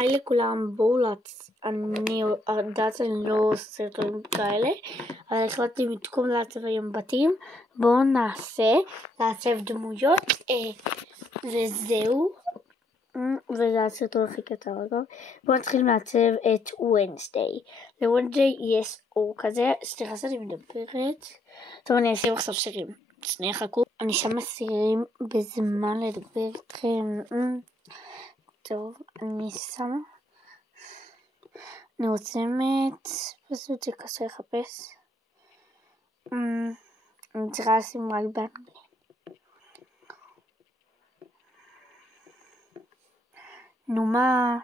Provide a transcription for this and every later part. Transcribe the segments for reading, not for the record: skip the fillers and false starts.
היי לכולם, בואו אני יודעת אני לא עושה סרטונים כאלה, אבל החלטתי במקום לעצב היום בתים, בואו לעצב דמויות, וזהו, וזה הסרטון הכי קצר אגב. בואו נתחיל לעצב את ונסדיי. לונסדיי יש אור כזה, סליחה שאני מדברת, טוב אני אשים עכשיו שירים, שנייה חכו, אני שמה שירים בזמן לדבר איתכם. טוב, אני שמה, אני רושמת, פשוט זה קשה לחפש, אני צריכה לשים רק באנגלית. נו מה,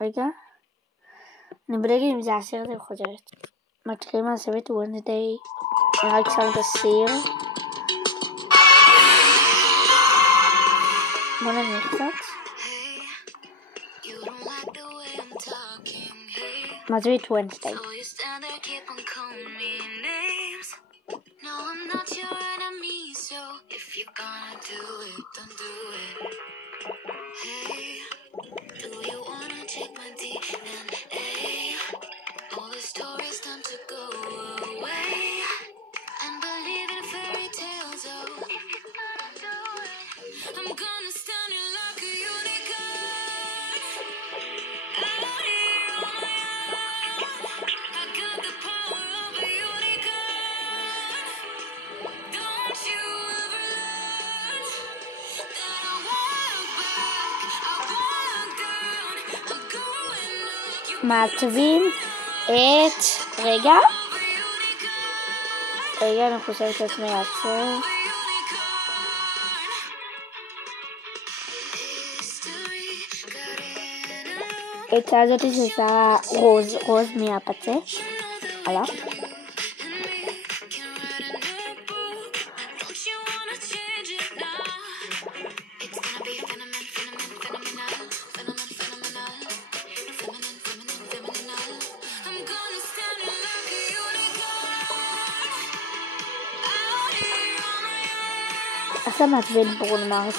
רגע, אני בודקת אם זה הסרט אני חוזרת. מתחילים לעצב את ונסדיי, אני רק שם את הסיר. בוא נניח קצת. מעצב את ונסדיי. מעצבים את, רגע, אני חושבת את מי לעצב. את הזאת שזה רוז מהפצה, הלאה. עכשיו מעצבים ברון מרס.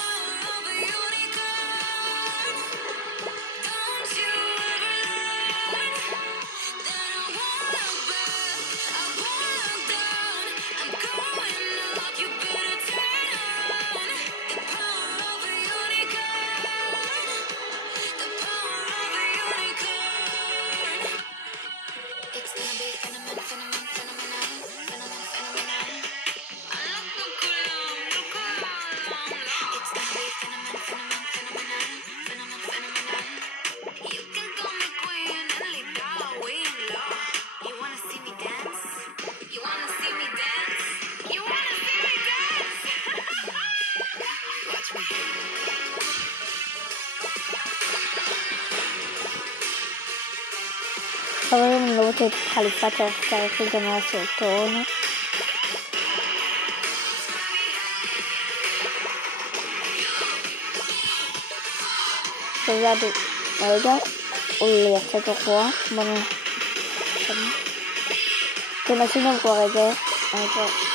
חברים, אני לא רוצה את חליפת צריך לגמרי הסרטון. שזה רגע, הוא לייצא את הרוח. בואו נשים גם כבר את זה.